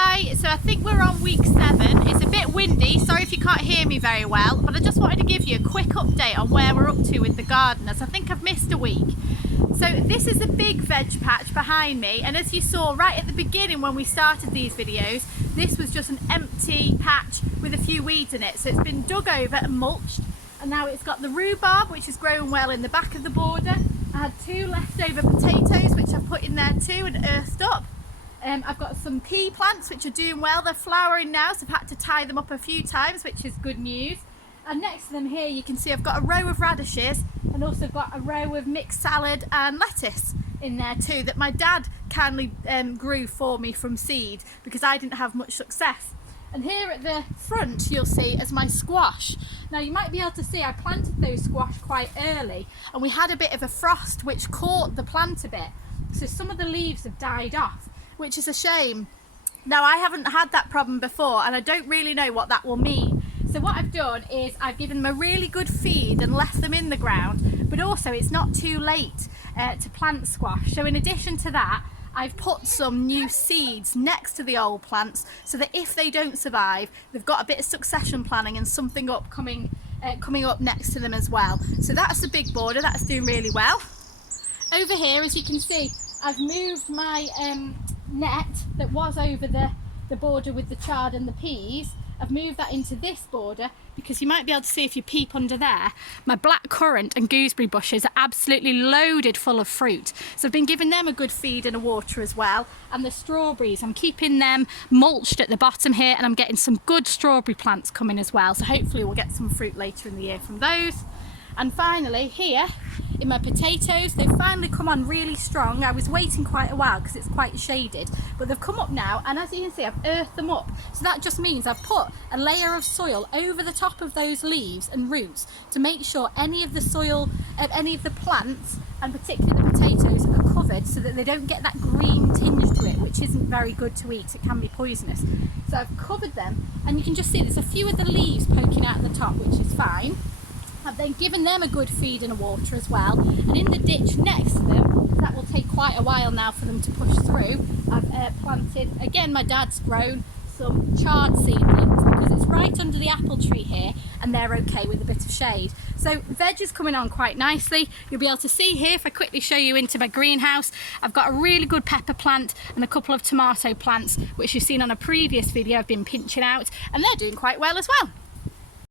Hi, so I think we're on week 7. It's a bit windy, sorry if you can't hear me very well, but I just wanted to give you a quick update on where we're up to with the garden, as I think I've missed a week. So this is a big veg patch behind me, and as you saw right at the beginning when we started these videos, this was just an empty patch with a few weeds in it. So it's been dug over and mulched, and now it's got the rhubarb, which is growing well in the back of the border. I had 2 leftover potatoes which I've put in there too and earthed up. I've got some pea plants which are doing well. They're flowering now, so I've had to tie them up a few times, which is good news. And next to them here you can see I've got a row of radishes and also got a row of mixed salad and lettuce in there too that my dad kindly grew for me from seed because I didn't have much success. And here at the front you'll see as my squash. Now you might be able to see I planted those squash quite early and we had a bit of a frost which caught the plant a bit. So some of the leaves have died off, which is a shame. Now I haven't had that problem before and I don't really know what that will mean. So what I've done is I've given them a really good feed and left them in the ground, but also it's not too late to plant squash. So in addition to that, I've put some new seeds next to the old plants so that if they don't survive, they've got a bit of succession planning and something coming up next to them as well. So that's the big border, that's doing really well. Over here, as you can see, I've moved my net that was over the border with the chard and the peas. I've moved that into this border because you might be able to see if you peep under there, my black currant and gooseberry bushes are absolutely loaded full of fruit. So I've been giving them a good feed and a water as well. And the strawberries, I'm keeping them mulched at the bottom here and I'm getting some good strawberry plants coming as well. So hopefully we'll get some fruit later in the year from those. And finally here in my potatoes, they've finally come on really strong. I was waiting quite a while because it's quite shaded, but they've come up now, and as you can see I've earthed them up. So that just means I've put a layer of soil over the top of those leaves and roots to make sure any of the soil, any of the plants and particularly the potatoes are covered so that they don't get that green tinge to it, which isn't very good to eat. It can be poisonous. So I've covered them and you can just see there's a few of the leaves poking out at the top, which is fine. I've then given them a good feed and a water as well, and in the ditch next to them, that will take quite a while now for them to push through, I've planted, again my dad's grown, some chard seedlings because it's right under the apple tree here and they're okay with a bit of shade. So veg is coming on quite nicely. You'll be able to see here if I quickly show you into my greenhouse. I've got a really good pepper plant and a couple of tomato plants which you've seen on a previous video I've been pinching out, and they're doing quite well as well.